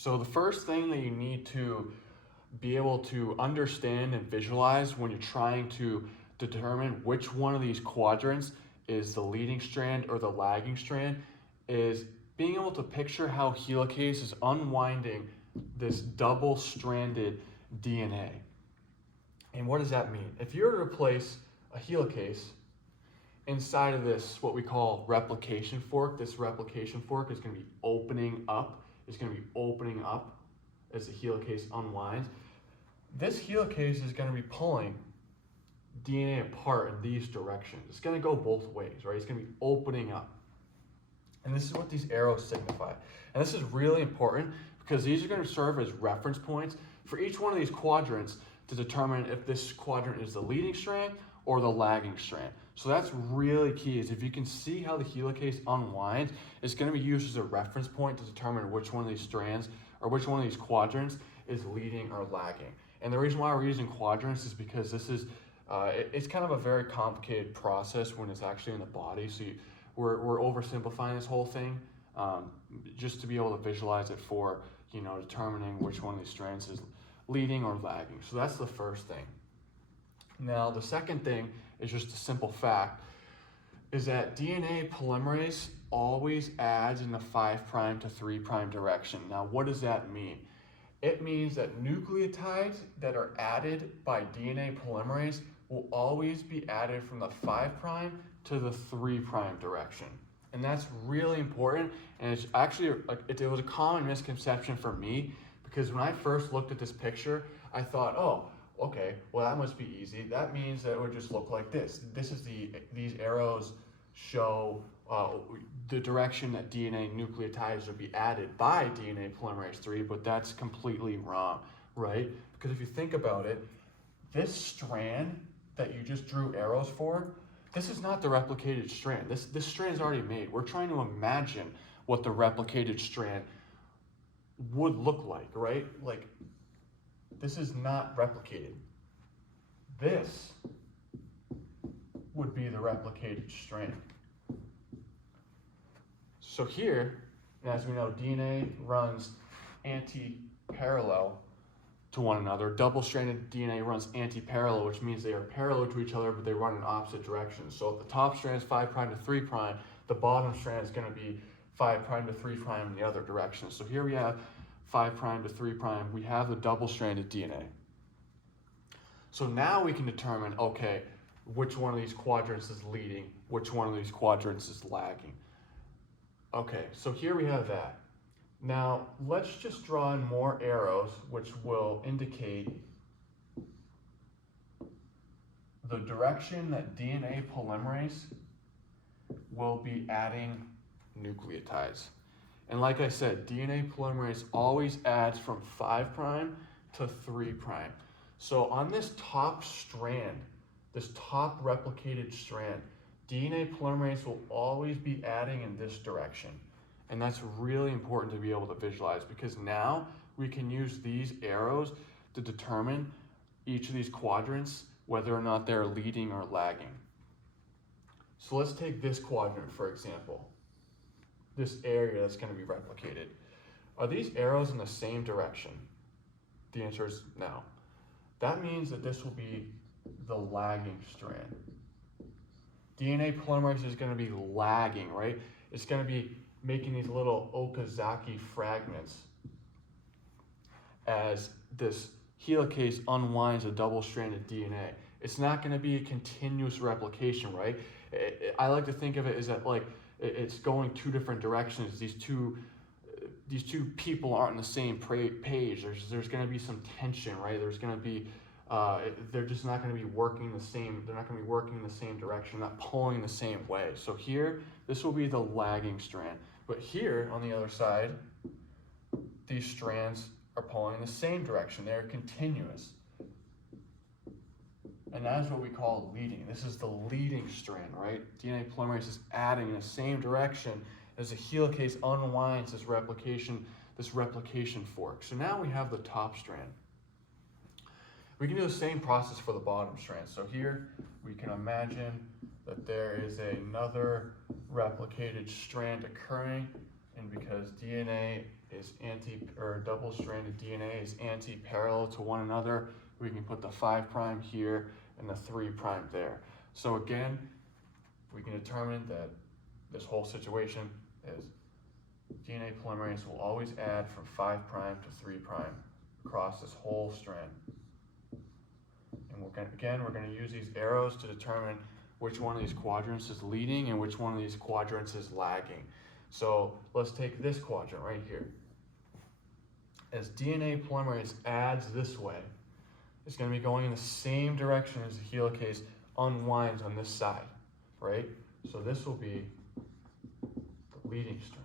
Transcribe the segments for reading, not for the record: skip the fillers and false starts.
So the first thing that you need to be able to understand and visualize when you're trying to determine which one of these quadrants is the leading strand or the lagging strand is being able to picture how helicase is unwinding this double-stranded DNA. And what does that mean? If you were to place a helicase inside of this, what we call replication fork, this replication fork is going to be opening up. It's going to be opening up as the helicase unwinds. This helicase is going to be pulling DNA apart in these directions. It's going to go both ways, right? It's going to be opening up. And this is what these arrows signify. And this is really important because these are going to serve as reference points for each one of these quadrants to determine if this quadrant is the leading strand or the lagging strand. So that's really key, is if you can see how the helicase unwinds, it's going to be used as a reference point to determine which one of these strands or which one of these quadrants is leading or lagging. And the reason why we're using quadrants is because this is, it's kind of a very complicated process when it's actually in the body. So we're oversimplifying this whole thing just to be able to visualize it for, determining which one of these strands is leading or lagging. So that's the first thing. Now, the second thing is just a simple fact, is that DNA polymerase always adds in the 5' to 3' direction. Now, what does that mean? It means that nucleotides that are added by DNA polymerase will always be added from the 5' to the 3' direction. And that's really important, and it's actually, it was a common misconception for me, because when I first looked at this picture, I thought, oh, okay, well that must be easy. That means that it would just look like this. These arrows show the direction that DNA nucleotides would be added by DNA polymerase 3, but that's completely wrong, right? Because if you think about it, this strand that you just drew arrows for, this is not the replicated strand. This strand is already made. We're trying to imagine what the replicated strand would look like, right? Like, this is not replicated. This would be the replicated strand. So here, as we know, DNA runs anti-parallel to one another. Double-stranded DNA runs anti-parallel, which means they are parallel to each other, but they run in opposite directions. So if the top strand is 5' to 3', the bottom strand is going to be 5' to 3' in the other direction. So here we have 5' to 3', we have the double-stranded DNA. So now we can determine, okay, which one of these quadrants is leading, which one of these quadrants is lagging. Okay, so here we have that. Now, let's just draw in more arrows, which will indicate the direction that DNA polymerase will be adding nucleotides. And like I said, DNA polymerase always adds from 5' to 3'. So on this top strand, this top replicated strand, DNA polymerase will always be adding in this direction. And that's really important to be able to visualize, because now we can use these arrows to determine each of these quadrants, whether or not they're leading or lagging. So let's take this quadrant, for example. This area that's going to be replicated. Are these arrows in the same direction? The answer is no. That means that this will be the lagging strand. DNA polymerase is going to be lagging, right? It's going to be making these little Okazaki fragments as this helicase unwinds a double-stranded DNA. It's not going to be a continuous replication, right? I like to think of it as that, like, it's going two different directions. These two people aren't on the same page. There's going to be some tension, right? There's going to be they're just not going to be working the same. They're not going to be working in the same direction, not pulling the same way. So here, this will be the lagging strand. But here on the other side, these strands are pulling in the same direction. They're continuous. And that is what we call leading. This is the leading strand, right? DNA polymerase is adding in the same direction as the helicase unwinds this replication fork. So now we have the top strand. We can do the same process for the bottom strand. So here we can imagine that there is another replicated strand occurring and because DNA is double-stranded DNA is anti-parallel to one another, we can put the 5' here and the 3' there. So again, we can determine that this whole situation is DNA polymerase will always add from 5' to 3' across this whole strand. And we're going to use these arrows to determine which one of these quadrants is leading and which one of these quadrants is lagging. So let's take this quadrant right here. As DNA polymerase adds this way, it's going to be going in the same direction as the helicase unwinds on this side, right? So this will be the leading strand.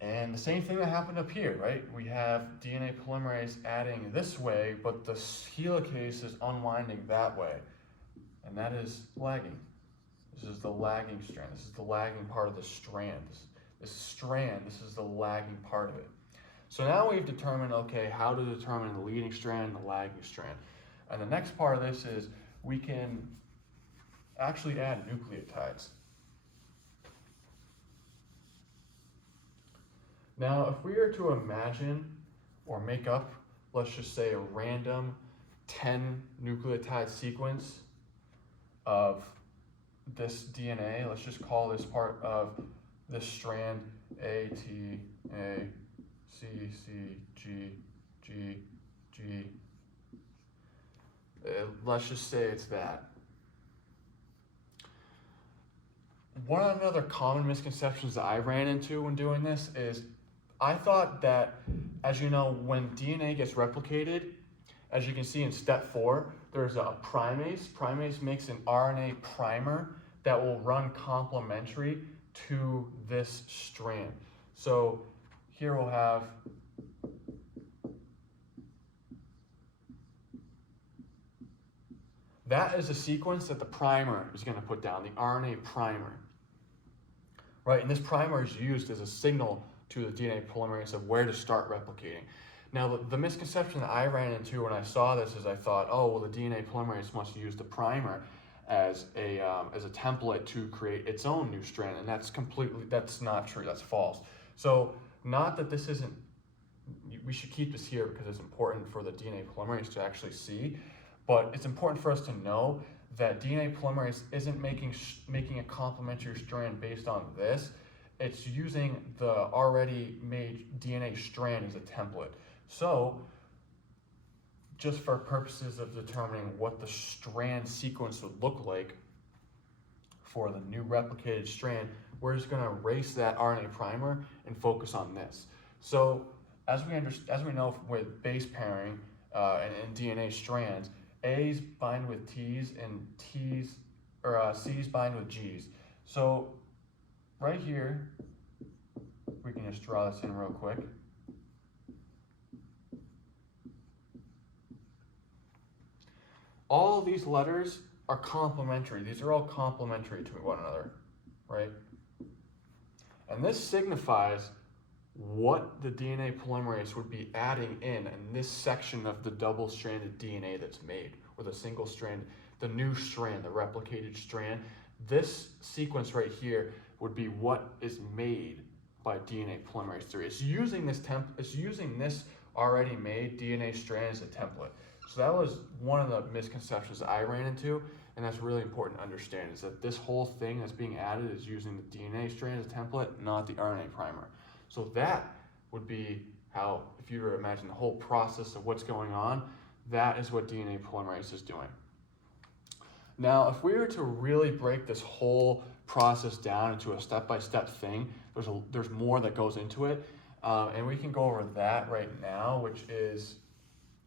And the same thing that happened up here, right? We have DNA polymerase adding this way, but the helicase is unwinding that way. And that is lagging. This is the lagging strand. This is the lagging part of the strand. This is the lagging part of it. So now we've determined, okay, how to determine the leading strand and the lagging strand. And the next part of this is we can actually add nucleotides. Now, if we were to imagine or make up, let's just say a random 10 nucleotide sequence of this DNA, let's just call this part of this strand A, T, A, C, C, G, G, G. Let's just say it's that. One of the other common misconceptions that I ran into when doing this is I thought that, as you know, when DNA gets replicated, as you can see in step 4, there's a primase. Primase makes an RNA primer that will run complementary to this strand. So here we'll have that is a sequence that the primer is going to put down, the RNA primer. Right, and this primer is used as a signal to the DNA polymerase of where to start replicating. Now, the misconception that I ran into when I saw this is I thought, oh, well, the DNA polymerase must use the primer as a template to create its own new strand, and that's not true, that's false. So, not that this isn't, we should keep this here because it's important for the DNA polymerase to actually see, but it's important for us to know that DNA polymerase isn't making a complementary strand based on this. It's using the already made DNA strand as a template. So, just for purposes of determining what the strand sequence would look like for the new replicated strand, we're just going to erase that RNA primer and focus on this. So, as we know with base pairing and DNA strands, A's bind with T's and C's bind with G's. So right here, we can just draw this in real quick. All of these letters are complementary. These are all complementary to one another, right? And this signifies what the DNA polymerase would be adding in this section of the double-stranded DNA that's made, or the single strand, the new strand, the replicated strand. This sequence right here would be what is made by DNA polymerase 3. It's using this already made DNA strand as a template. So that was one of the misconceptions that I ran into, and that's really important to understand, is that this whole thing that's being added is using the DNA strand as a template, not the RNA primer. So that would be how, if you were to imagine the whole process of what's going on, that is what DNA polymerase is doing. Now, if we were to really break this whole process down into a step-by-step thing, there's more that goes into it, and we can go over that right now, which is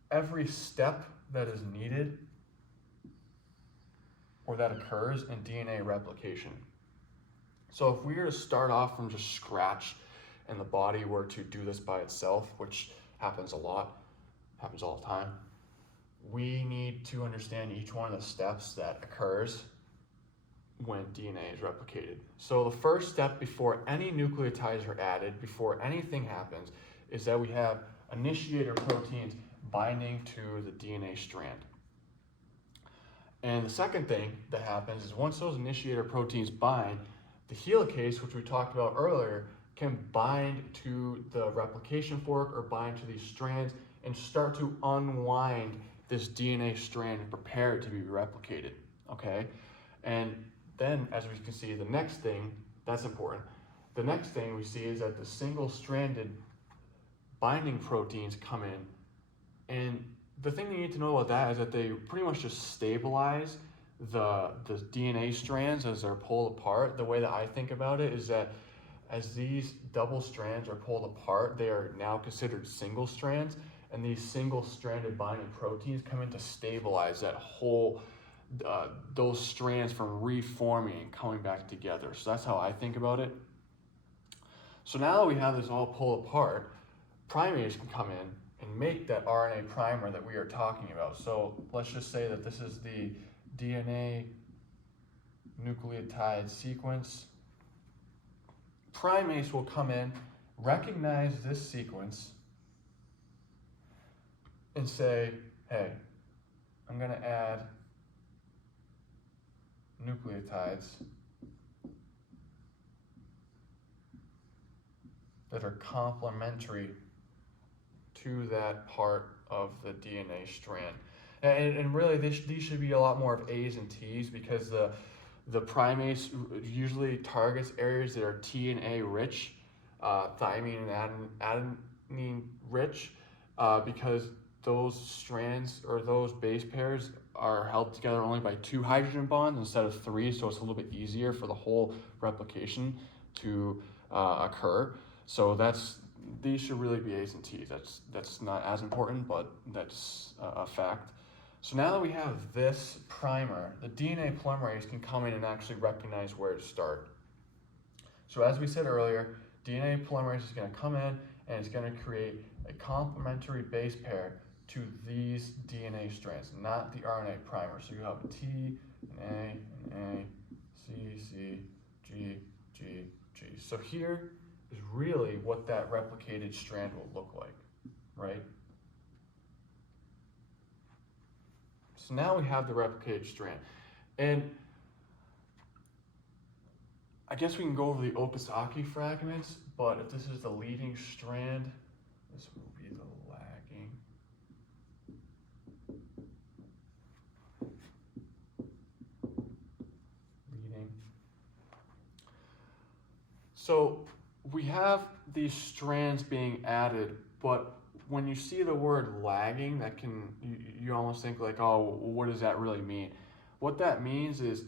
every step that is needed or that occurs in DNA replication. So if we were to start off from just scratch and the body were to do this by itself, which happens a lot, happens all the time, we need to understand each one of the steps that occurs when DNA is replicated. So the first step before any nucleotides are added, before anything happens, is that we have initiator proteins binding to the DNA strand. And the second thing that happens is once those initiator proteins bind, The helicase, which we talked about earlier, can bind to the replication fork or bind to these strands and start to unwind this DNA strand and prepare it to be replicated, okay? And then, as we can see, the next thing, that's important, the next thing we see is that the single-stranded binding proteins come in, and the thing you need to know about that is that they pretty much just stabilize the DNA strands as they're pulled apart. The way that I think about it is that as these double strands are pulled apart, they are now considered single strands, and these single-stranded binding proteins come in to stabilize that whole, those strands from reforming and coming back together. So that's how I think about it. So now that we have this all pulled apart, primates can come in and make that RNA primer that we are talking about. So let's just say that this is the DNA nucleotide sequence. Primates will come in, recognize this sequence, and say, hey, I'm going to add nucleotides that are complementary to that part of the DNA strand. And really, these should be a lot more of A's and T's, because the primates usually targets areas that are T and A rich, thymine and adenine rich, because those strands or those base pairs are held together only by 2 hydrogen bonds instead of 3, so it's a little bit easier for the whole replication to occur. So these should really be A's and T's. That's not as important, but that's a fact. So now that we have this primer, the DNA polymerase can come in and actually recognize where to start. So as we said earlier, DNA polymerase is going to come in and it's going to create a complementary base pair to these DNA strands, not the RNA primer. So you have a T, an A, C, C, G, G, G. So here is really what that replicated strand will look like, right? So now we have the replicated strand. And I guess we can go over the Okazaki fragments, but if this is the leading strand, this will be the lagging. Leading. So we have these strands being added, but when you see the word lagging, that can you almost think like, oh, what does that really mean? What that means is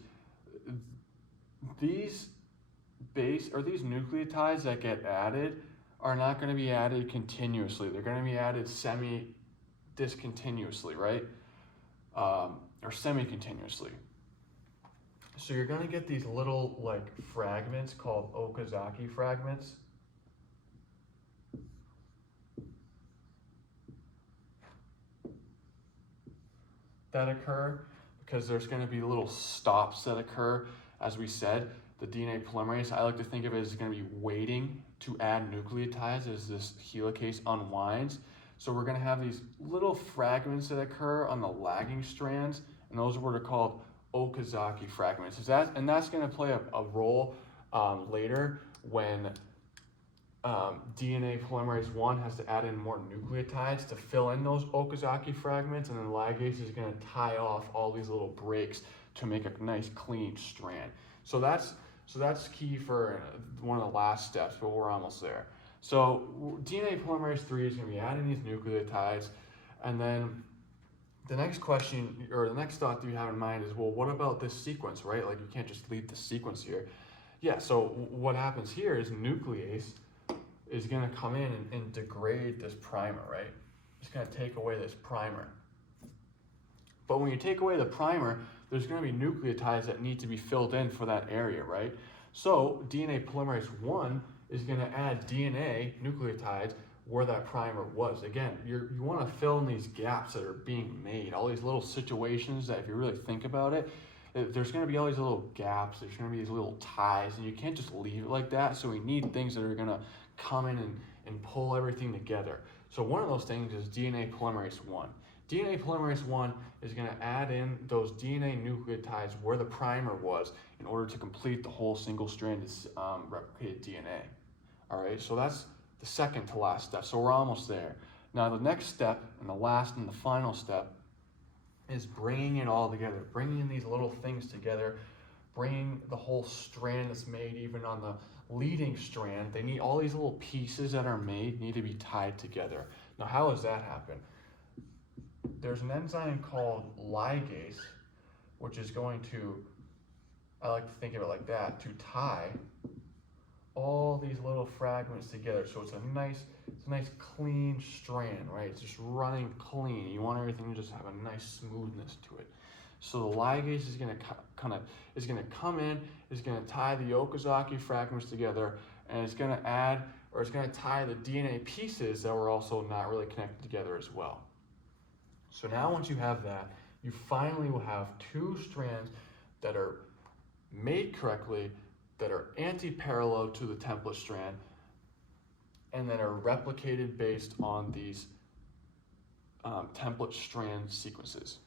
these these nucleotides that get added are not going to be added continuously. They're going to be added discontinuously, right? Or semi-continuously. So you're going to get these little like fragments called Okazaki fragments. That occur because there's going to be little stops that occur. As we said, the DNA polymerase, I like to think of it as going to be waiting to add nucleotides as this helicase unwinds. So we're going to have these little fragments that occur on the lagging strands, and those are what are called Okazaki fragments. And that's going to play a role later when DNA polymerase 1 has to add in more nucleotides to fill in those Okazaki fragments, and then ligase is going to tie off all these little breaks to make a nice clean strand. So that's key for one of the last steps, but we're almost there. So DNA polymerase 3 is going to be adding these nucleotides, and then the next question, or the next thought that you have in mind is, well, what about this sequence, right? Like, you can't just leave the sequence here. Yeah, so what happens here is nuclease is going to come in and degrade this primer, right? It's going to take away this primer. But when you take away the primer, there's going to be nucleotides that need to be filled in for that area, right? So DNA polymerase 1 is going to add DNA nucleotides where that primer was. Again, you want to fill in these gaps that are being made, all these little situations that if you really think about it, there's going to be all these little gaps, there's going to be these little ties, and you can't just leave it like that. So we need things that are going to come in and pull everything together. So one of those things is DNA polymerase 1. DNA polymerase 1 is going to add in those DNA nucleotides where the primer was in order to complete the whole single-stranded replicated DNA. All right, so that's the second to last step. So we're almost there. Now the next step, and the last and the final step, is bringing it all together, bringing these little things together, bringing the whole strand that's made even on the leading strand. They need all these little pieces that are made need to be tied together. Now how does that happen? There's an enzyme called ligase, which is going to, I like to think of it like that, to tie all these little fragments together. So it's a nice clean strand, right? It's just running clean. You want everything to just have a nice smoothness to it. So the ligase is going to come in, is going to tie the Okazaki fragments together, and it's going to add, or it's going to tie the DNA pieces that were also not really connected together as well. So now once you have that, you finally will have two strands that are made correctly, that are anti-parallel to the template strand, and that are replicated based on these template strand sequences.